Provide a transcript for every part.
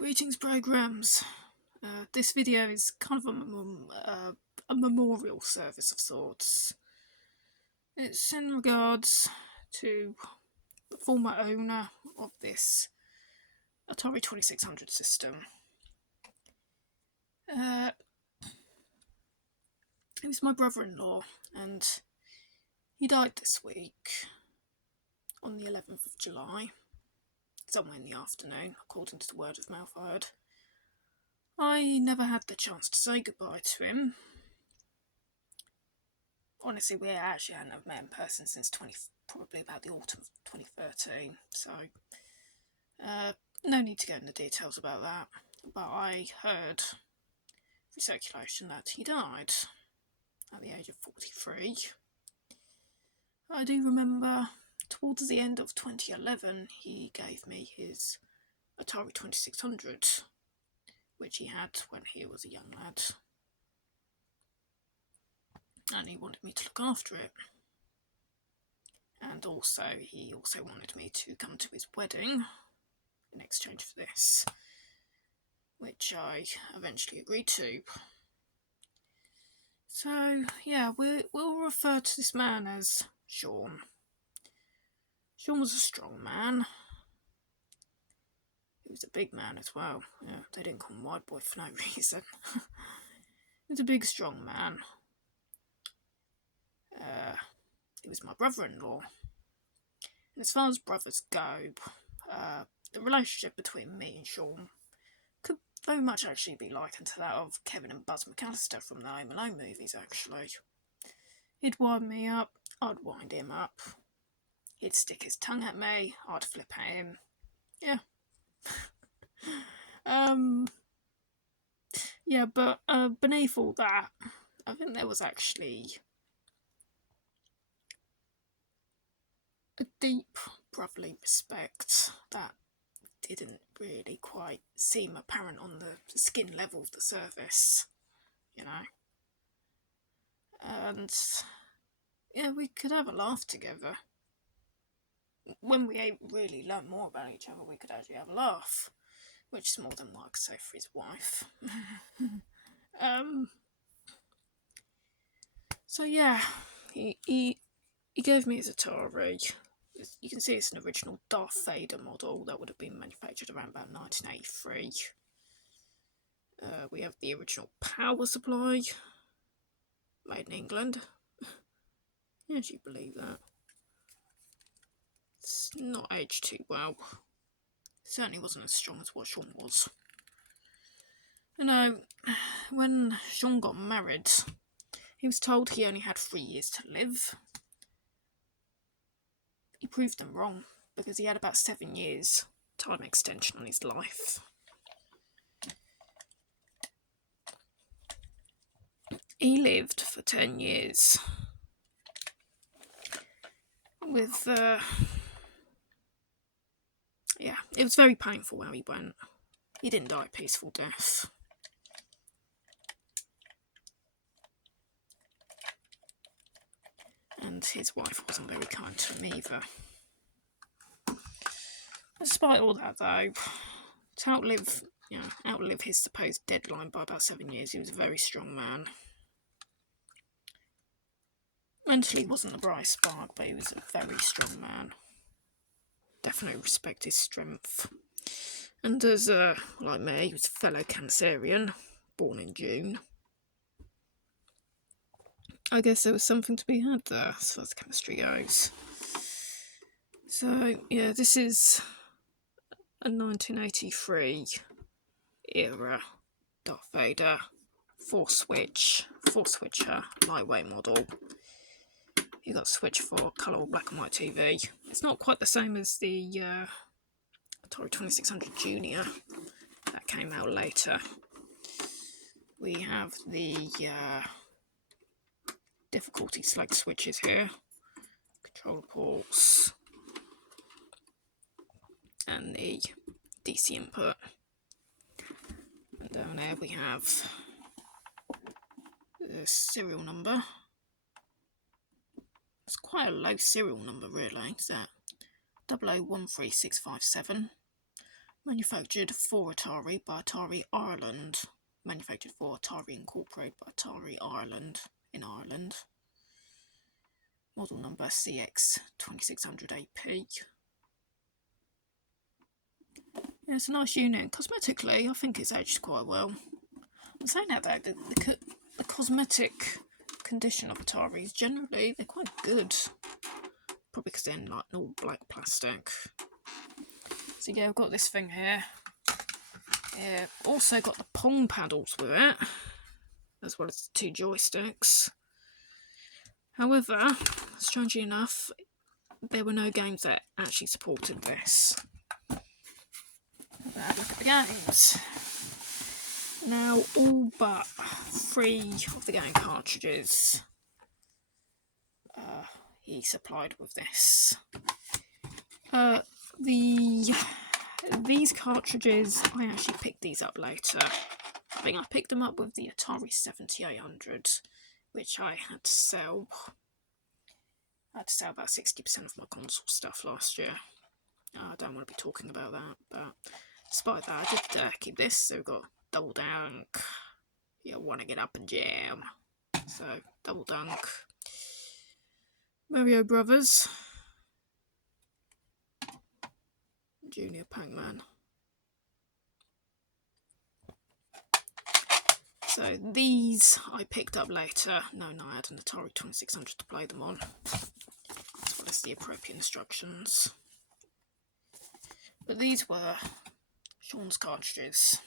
Greetings, programs. This video is kind of a memorial service of sorts. It's in regards to the former owner of this Atari 2600 system. He was my brother-in-law, and he died this week on the 11th of July, somewhere in the afternoon, according to the word of mouth I heard. I never had the chance to say goodbye to him. Honestly, we actually hadn't met in person since probably about the autumn of 2013, so no need to go into details about that. But I heard through circulation that he died at the age of 43. I do remember towards the end of 2011 he gave me his Atari 2600, which he had when he was a young lad, and he wanted me to look after it. And also, he also wanted me to come to his wedding in exchange for this, which I eventually agreed to. So, yeah, we'll refer to this man as Sean. Sean was a strong man. He was a big man as well. Yeah, they didn't call him White Boy for no reason. He was a big, strong man. He was my brother-in-law. And as far as brothers go, the relationship between me and Sean could very much actually be likened to that of Kevin and Buzz McAllister from the Home Alone movies, actually. He'd wind me up, I'd wind him up. He'd stick his tongue at me, I'd flip at him. Yeah. Yeah, but beneath all that, I think there was actually a deep brotherly respect that didn't really quite seem apparent on the skin level of the surface, you know. And yeah, we could have a laugh together. When we really learned more about each other, we could actually have a laugh, which is more than what I could say for his wife. So yeah, he gave me his Atari. You can see it's an original Darth Vader model that would have been manufactured around about 1983. We have the original power supply, made in England. Yes, you believe that. It's not aged too well. Certainly wasn't as strong as what Sean was. You know, when Sean got married, he was told he only had 3 years to live. He proved them wrong, because he had about 7 years time extension on his life. He lived for 10 years with, yeah, it was very painful how he went. He didn't die a peaceful death. And his wife wasn't very kind to him either. Despite all that, though, to outlive his supposed deadline by about 7 years, he was a very strong man. Mentally, he wasn't the brightest spark, but he was a very strong man. Definitely respect his strength. And as, like me, he was a fellow Cancerian, born in June. I guess there was something to be had there, as far as chemistry goes. So, yeah, this is a 1983 era Darth Vader 4-switcher lightweight model. You got a switch for colour or black and white TV. It's not quite the same as the Atari 2600 Junior that came out later. We have the difficulty select switches here, control ports, and the DC input. And down there we have the serial number. It's quite a low serial number, really. It's that 0013657. Manufactured for Atari by Atari Ireland. Manufactured for Atari Incorporated by Atari Ireland in Ireland. Model number CX2600AP. Yeah, it's a nice unit. Cosmetically, I think it's aged quite well. I'm saying that though, the cosmetic condition of Ataris, generally, they're quite good. Probably because they're in like all black plastic. So yeah, I've got this thing here. Yeah, also got the Pong paddles with it, as well as the 2 joysticks. However, strangely enough, there were no games that actually supported this. Have a look at the games. Now, all but 3 of the game cartridges he supplied with this. These cartridges, I actually picked these up later. I think I picked them up with the Atari 7800, which I had to sell. I had to sell about 60% of my console stuff last year. I don't want to be talking about that, but despite that, I did keep this. So we've got Double Dunk. You want to get up and jam. So, Double Dunk. Mario Brothers. Junior Pac-Man. So these I picked up later. No, I had an Atari 2600 to play them on, as well as the appropriate instructions. But these were Sean's cartridges.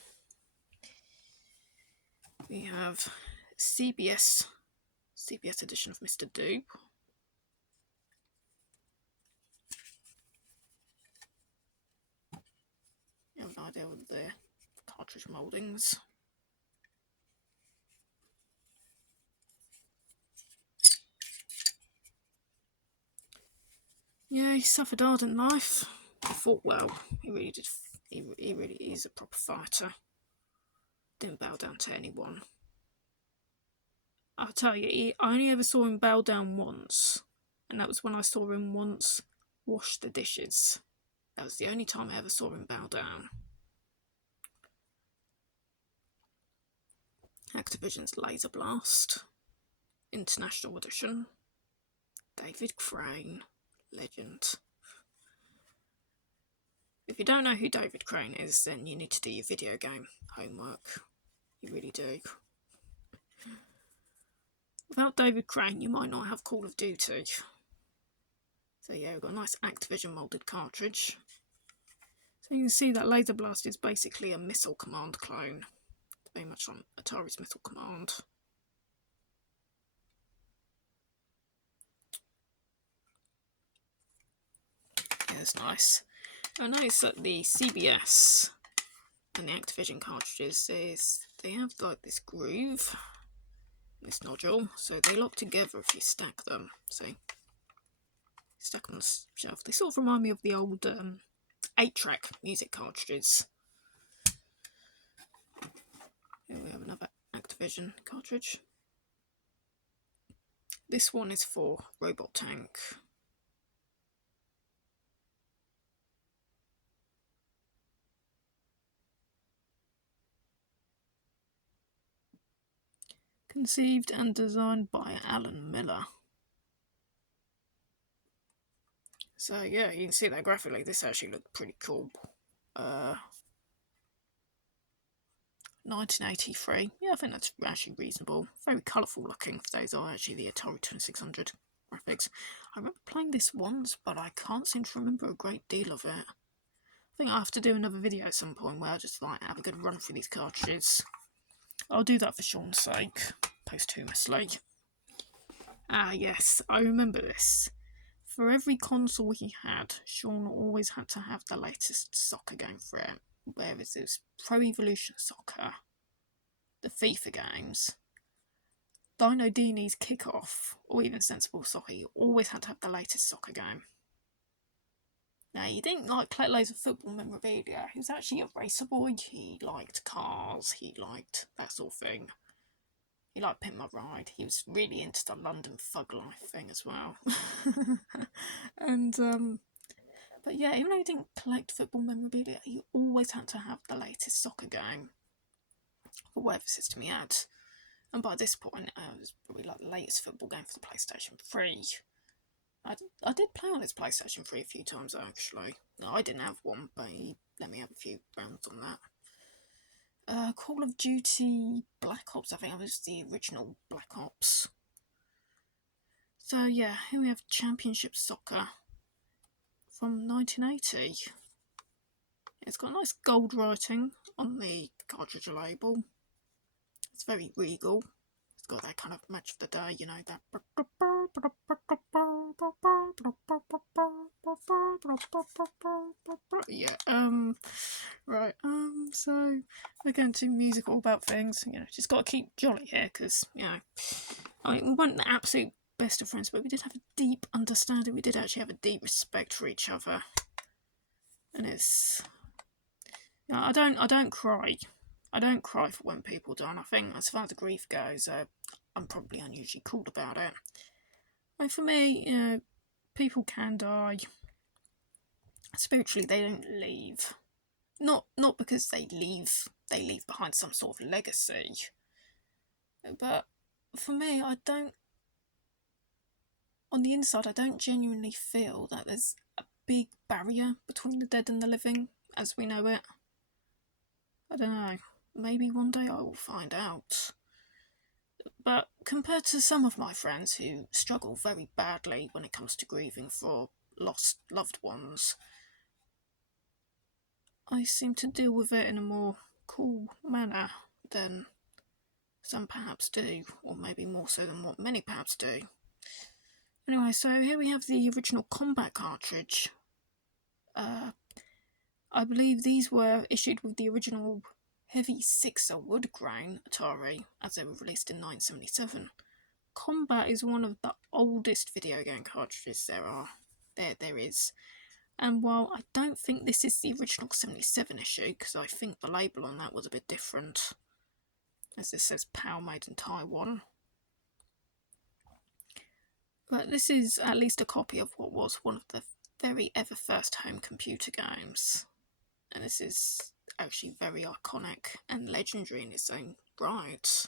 We have CBS edition of Mr. Doop. You have an idea with the cartridge mouldings. Yeah, he suffered ardent life. He fought well. He really did. He really is a proper fighter. Didn't bow down to anyone. I'll tell you, I only ever saw him bow down once, and that was when I saw him once wash the dishes. That was the only time I ever saw him bow down. Activision's Laser Blast, International Edition, David Crane, legend. If you don't know who David Crane is, then you need to do your video game homework. You really do. Without David Crane, you might not have Call of Duty. So yeah, we've got a nice Activision moulded cartridge. So you can see that Laser Blast is basically a Missile Command clone. Very much on Atari's Missile Command. Yeah, it's nice. I noticed that the CBS and the Activision cartridges they have like this groove, this nodule, so they lock together if you stack them. See, stack them on the shelf. They sort of remind me of the old 8-track music cartridges. Here we have another Activision cartridge. This one is for Robot Tank. Conceived and designed by Alan Miller. So yeah, you can see that graphically, this actually looked pretty cool. 1983. Yeah, I think that's actually reasonable. Very colourful looking for those are actually the Atari 2600 graphics. I remember playing this once, but I can't seem to remember a great deal of it. I think I have to do another video at some point where I just like have a good run through these cartridges. I'll do that for Sean's sake, posthumously. Yes, I remember this. For every console he had, Sean always had to have the latest soccer game for it. Whether it was Pro Evolution Soccer, the FIFA games, Dino Dini's Kickoff, or even Sensible Soccer, you always had to have the latest soccer game. Now, he didn't like collect loads of football memorabilia. He was actually a racer boy. He liked cars. He liked that sort of thing. He liked Pimp My Ride. He was really into the London thug life thing as well. And But yeah, even though he didn't collect football memorabilia, he always had to have the latest soccer game for whatever system he had. And by this point, it was probably like the latest football game for the PlayStation 3. I did play on his PlayStation 3 a few times actually. No, I didn't have one, but he let me have a few rounds on that. Call of Duty Black Ops, I think that was the original Black Ops. So yeah, here we have Championship Soccer from 1980. It's got nice gold writing on the cartridge label. It's very regal. It's got that kind of match of the day, you know, that. Yeah, right, so we're going to music all about things, you know, just got to keep jolly here, because, you know, I mean, we weren't the absolute best of friends, but we did have a deep understanding, we did actually have a deep respect for each other, and it's, you know, I don't cry. I don't cry for when people die, and I think as far as the grief goes, I'm probably unusually cool about it. And for me, you know, people can die. Spiritually, they don't leave. Not because they leave behind some sort of legacy. But for me, I don't. On the inside, I don't genuinely feel that there's a big barrier between the dead and the living as we know it. I don't know. Maybe one day I will find out. But compared to some of my friends who struggle very badly when it comes to grieving for lost loved ones, I seem to deal with it in a more cool manner than some perhaps do, or maybe more so than what many perhaps do. Anyway, so here we have the original combat cartridge. I believe these were issued with the original heavy 6er wood grain Atari, as they were released in 1977. Combat is one of the oldest video game cartridges there is. And while I don't think this is the original 77 issue, because I think the label on that was a bit different, as this says PAL made in Taiwan. But this is at least a copy of what was one of the very ever first home computer games. And this is actually very iconic and legendary in its own right.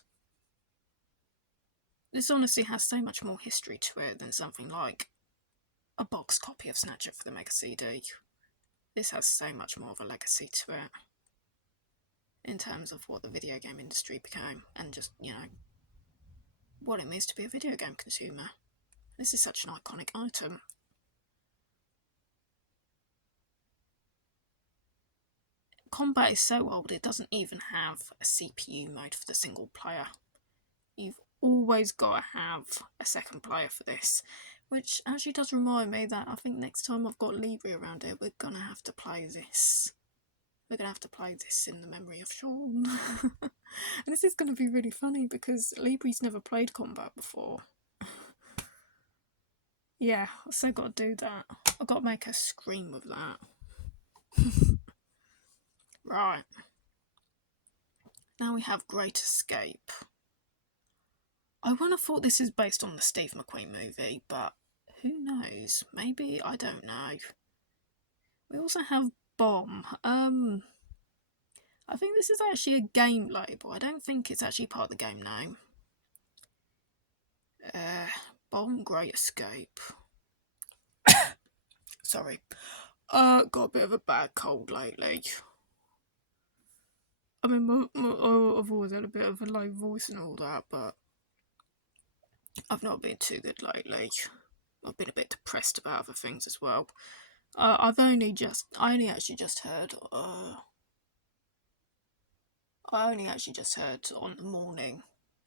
This honestly has so much more history to it than something like a box copy of Snatcher for the Mega CD. This has so much more of a legacy to it in terms of what the video game industry became and just, you know, what it means to be a video game consumer. This is such an iconic item. Combat is so old it doesn't even have a CPU mode for the single player. You've always got to have a second player for this, which actually does remind me that I think next time I've got Libri around here, we're going to have to play this. We're going to have to play this in the memory of Sean. And this is going to be really funny because Libri's never played combat before. Yeah, I've so got to do that. I've got to make her scream with that. Right. Now we have Great Escape. I would have thought this is based on the Steve McQueen movie, but who knows? Maybe, I don't know. We also have Bomb. I think this is actually a game label. I don't think it's actually part of the game name. Bomb Great Escape. Sorry. Got a bit of a bad cold lately. I mean, I've always had a bit of a low voice and all that, but I've not been too good lately. I've been a bit depressed about other things as well. I only actually just heard on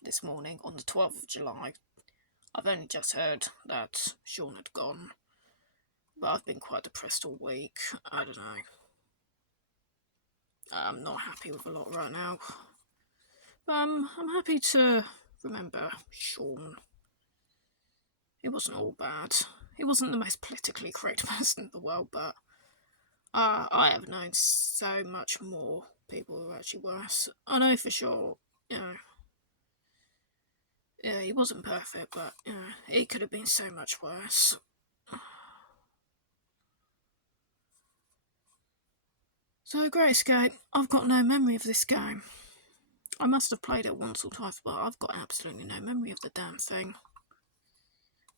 this morning, on the 12th of July, I've only just heard that Sean had gone. But I've been quite depressed all week. I don't know. I'm not happy with a lot right now. But I'm happy to remember Sean. He wasn't all bad. He wasn't the most politically correct person in the world, but I have known so much more people who are actually worse. I know for sure, you know, yeah, he wasn't perfect, but you know, he could have been so much worse. So, Great Escape, I've got no memory of this game. I must have played it once or twice, but I've got absolutely no memory of the damn thing.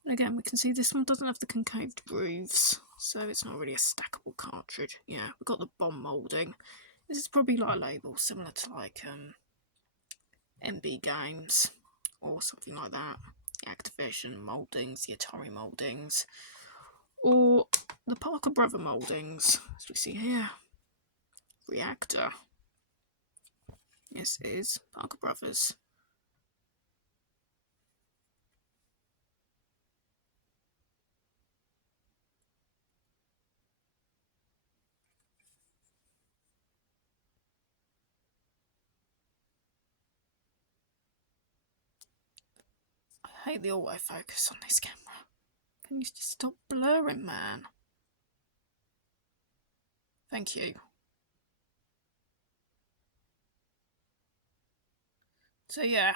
And again, we can see this one doesn't have the concaved grooves, so it's not really a stackable cartridge. Yeah, we've got the bomb moulding. This is probably like a label similar to like MB Games or something like that. The Activision mouldings, the Atari mouldings, or the Parker Brother mouldings, as we see here. Reactor. Yes, it is Parker Brothers. I hate the autofocus on this camera. Can you just stop blurring, man? Thank you. So yeah,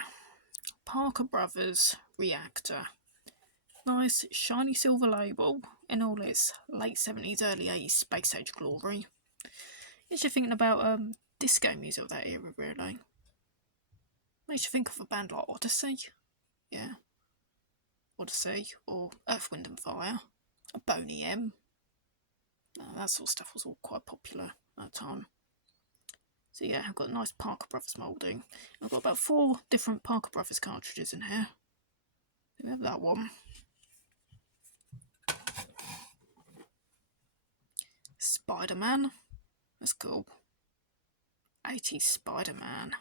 Parker Brothers Reactor. Nice shiny silver label in all its late 70s, early 80s space age glory. Makes you thinking about disco music of that era, really. Makes you think of a band like Odyssey. Yeah. Odyssey, or Earth, Wind and Fire. A Boney M. That sort of stuff was all quite popular at the time. So yeah, I've got a nice Parker Brothers moulding. I've got about 4 different Parker Brothers cartridges in here. We have that one. Spider-Man. That's cool. 80s Spider-Man.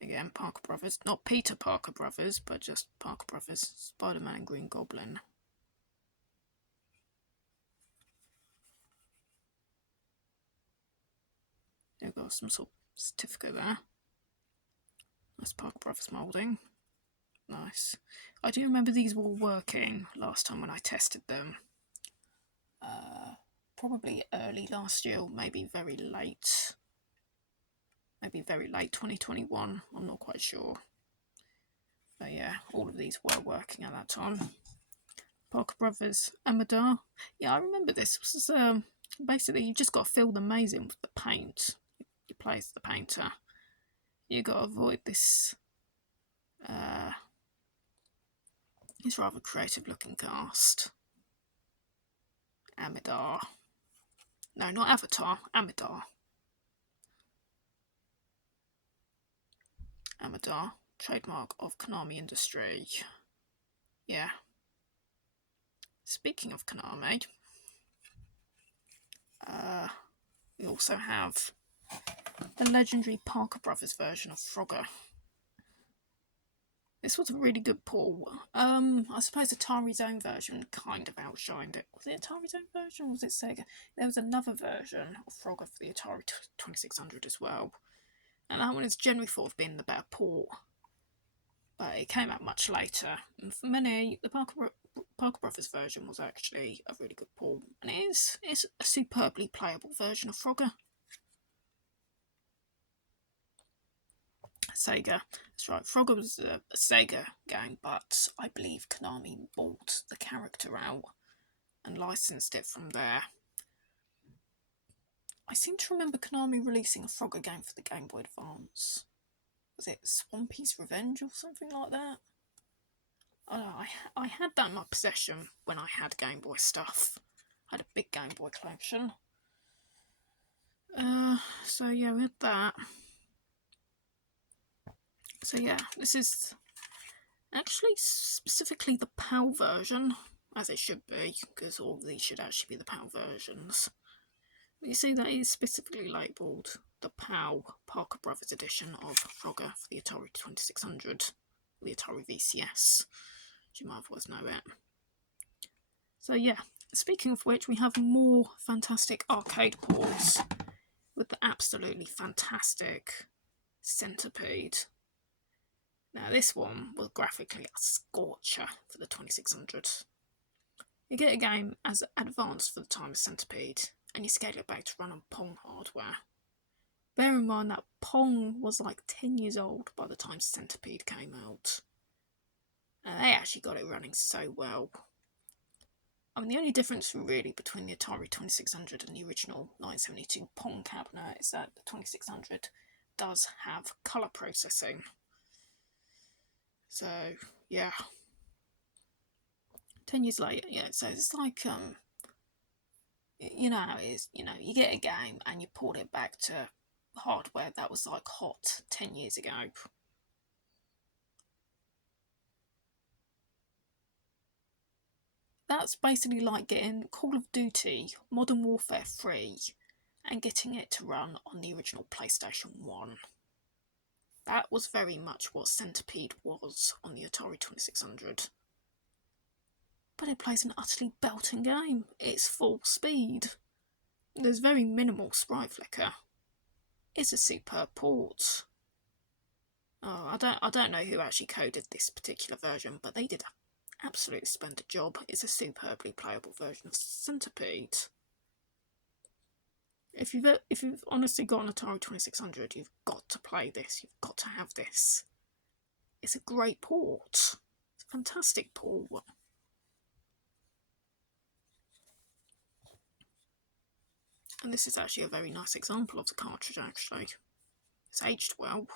Again, Parker Brothers. Not Peter Parker Brothers, but just Parker Brothers. Spider-Man and Green Goblin. They've got some sort of certificate there. Nice Parker Brothers moulding. Nice. I do remember these were working last time when I tested them. Probably early last year, or maybe very late. Maybe very late 2021, I'm not quite sure. But yeah, all of these were working at that time. Parker Brothers Amador. Yeah, I remember this. This was basically you just got to fill the maze in with the paint. You play as the painter. You got to avoid this this rather creative looking cast. Amador. No, not Avatar. Amador. Amador. Trademark of Konami Industry. Yeah. Speaking of Konami, we also have the legendary Parker Brothers version of Frogger. This was a really good pull. I suppose Atari's own version kind of outshined it. Was it Atari's own version or was it Sega? There was another version of Frogger for the Atari 2600 as well. And that one is generally thought of being the better port. But it came out much later. And for many, the Parker Brothers version was actually a really good pull. And it's a superbly playable version of Frogger. Sega. That's right, Frogger was a Sega game, but I believe Konami bought the character out and licensed it from there. I seem to remember Konami releasing a Frogger game for the Game Boy Advance. Was it Swampy's Revenge or something like that? I had that in my possession when I had Game Boy stuff. I had a big Game Boy collection. So yeah, we had that. So yeah, this is actually specifically the PAL version, as it should be, because all of these should actually be the PAL versions. But you see that is specifically labelled the PAL Parker Brothers edition of Frogger for the Atari 2600, the Atari VCS, as you might otherwise know it. So yeah, speaking of which, we have more fantastic arcade ports with the absolutely fantastic Centipede. Now this one was graphically a scorcher for the 2600. You get a game as advanced for the time as Centipede, and you scale it back to run on Pong hardware. Bear in mind that Pong was like 10 years old by the time Centipede came out. And they actually got it running so well. I mean, the only difference really between the Atari 2600 and the original 972 Pong cabinet is that the 2600 does have colour processing. So, yeah. 10 years later, yeah, so it's like, you know how it is, you know, you get a game and you port it back to hardware that was like hot 10 years ago. That's basically like getting Call of Duty Modern Warfare 3 and getting it to run on the original PlayStation 1. That was very much what Centipede was on the Atari 2600. But it plays an utterly belting game. It's full speed. There's very minimal sprite flicker. It's a superb port. Oh, I don't know who actually coded this particular version, but they did an absolutely splendid job. It's a superbly playable version of Centipede. If you've honestly got an Atari 2600, you've got to play this. You've got to have this. It's a great port. It's a fantastic port. And this is actually a very nice example of the cartridge, actually. It's aged well.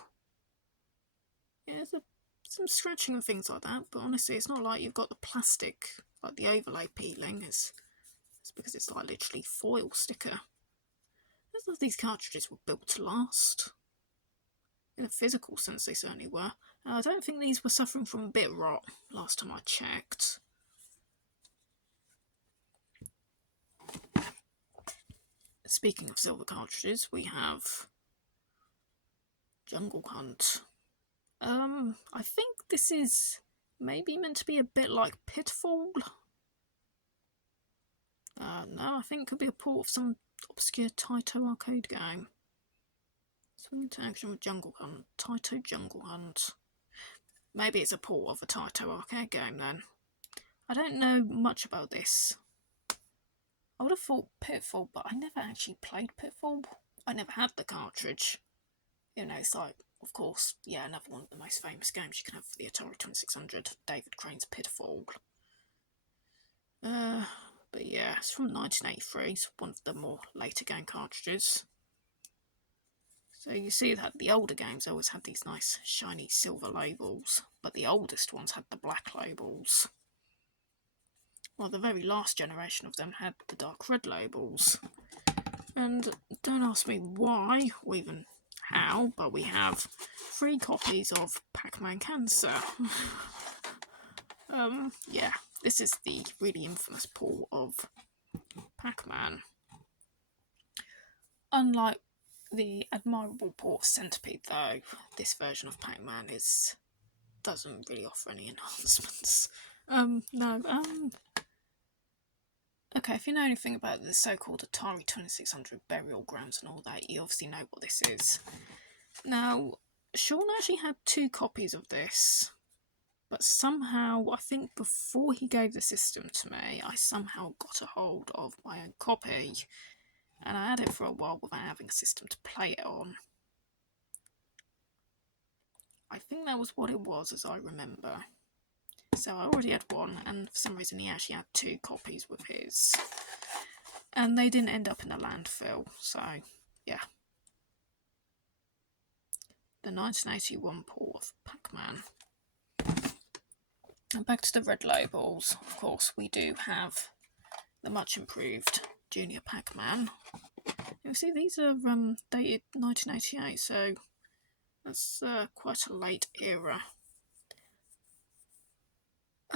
Yeah, there's some scratching and things like that, but honestly, it's not like you've got the plastic, like the overlay peeling. It's because it's like literally foil sticker. As if these cartridges were built to last. In a physical sense, they certainly were. And I don't think these were suffering from bit rot last time I checked. Speaking of silver cartridges, we have Jungle Hunt. I think this is maybe meant to be a bit like Pitfall. No, I think it could be a port of some obscure Taito arcade game. Swing into action with Jungle Hunt. Taito Jungle Hunt. Maybe it's a port of a Taito arcade game then. I don't know much about this. I would have thought Pitfall, but I never actually played Pitfall. I never had the cartridge. You know, it's like, of course, yeah, another one of the most famous games you can have for the Atari 2600, David Crane's Pitfall. But yeah, it's from 1983, it's one of the more later game cartridges. So you see that the older games always had these nice shiny silver labels, but the oldest ones had the black labels. Well, the very last generation of them had the dark red labels. And don't ask me why, or even how, but we have 3 copies of Pac-Man Cancer. Yeah, this is the really infamous port of Pac-Man. Unlike the admirable port of Centipede, though, this version of Pac-Man doesn't really offer any enhancements. Okay, if you know anything about the so-called Atari 2600 burial grounds and all that, you obviously know what this is. Now, Sean actually had 2 copies of this, but somehow, I think before he gave the system to me, I somehow got a hold of my own copy, and I had it for a while without having a system to play it on. I think that was what it was, as I remember. So I already had one, and for some reason he actually had 2 copies with his. And they didn't end up in a landfill, so yeah. The 1981 port of Pac-Man. And back to the red labels, of course, we do have the much improved Junior Pac-Man. You see, these are dated 1988, so that's quite a late era.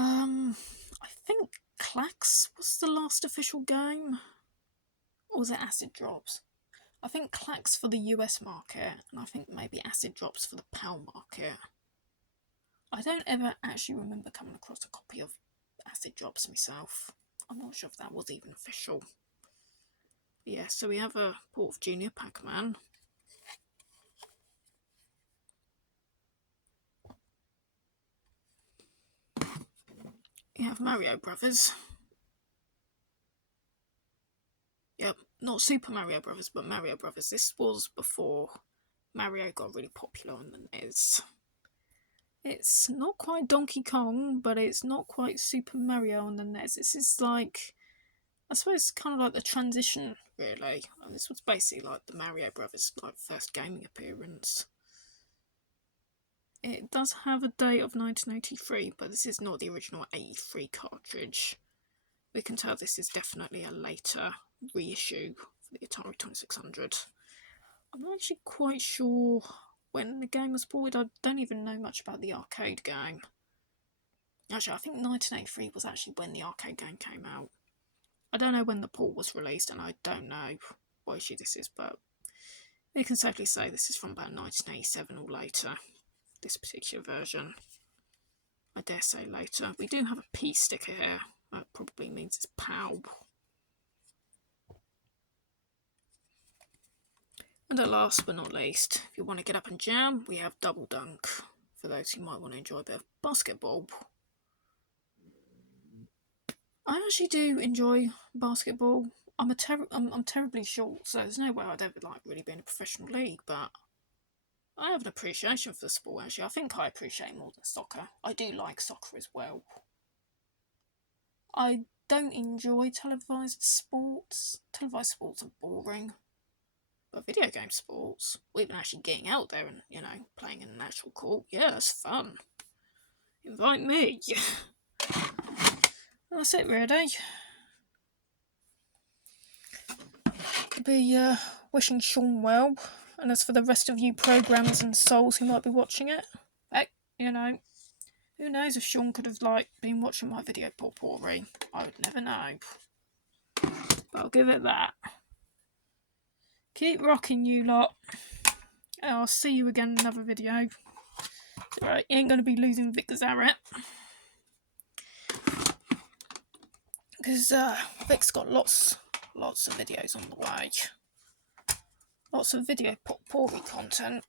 I think Klax was the last official game, or was it Acid Drops? I think Klax for the US market, and I think maybe Acid Drops for the PAL market. I don't ever actually remember coming across a copy of Acid Drops myself. I'm not sure if that was even official. But yeah, so we have a port of Junior Pac-Man. You have Mario Brothers. Yep, not Super Mario Brothers, but Mario Brothers. This was before Mario got really popular on the NES. It's not quite Donkey Kong, but it's not quite Super Mario on the NES. This is like, I suppose, kind of like the transition, really. And this was basically like the Mario Brothers like first gaming appearance. It does have a date of 1983, but this is not the original 83 cartridge. We can tell this is definitely a later reissue for the Atari 2600. I'm not actually quite sure when the game was ported. I don't even know much about the arcade game. Actually, I think 1983 was actually when the arcade game came out. I don't know when the port was released, and I don't know what issue this is, but we can safely say this is from about 1987 or later, this particular version. I dare say later. We do have a P sticker here. That probably means it's POW. And at last but not least, if you want to get up and jam, we have Double Dunk, for those who might want to enjoy a bit of basketball. I actually do enjoy basketball. I'm terribly short, so there's no way I'd ever like really be in a professional league, but I have an appreciation for the sport, actually. I think I appreciate more than soccer. I do like soccer as well. I don't enjoy televised sports. Televised sports are boring. But video game sports, or even actually getting out there and, playing in an actual court, yeah, that's fun. Invite me. That's it, really. I'll be wishing Sean well. And as for the rest of you programmers and souls who might be watching it, heck, who knows if Sean could have, been watching my video pot-pourri. I would never know. But I'll give it that. Keep rocking, you lot. I'll see you again in another video. Right, you ain't going to be losing Vic Zaret. Because Vic's got lots of videos on the way. Lots of video pot-pourri content.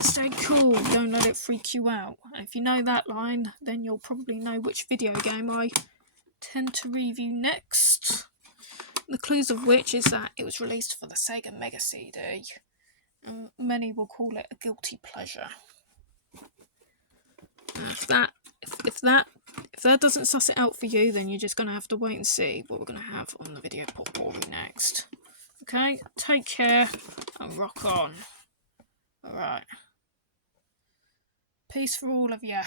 Stay cool, don't let it freak you out. And if you know that line, then you'll probably know which video game I tend to review next. The clues of which is that it was released for the Sega Mega CD, and many will call it a guilty pleasure. If that doesn't suss it out for you, then you're just going to have to wait and see what we're going to have on the video pot-pourri next. Okay, take care and rock on. Alright. Peace for all of you.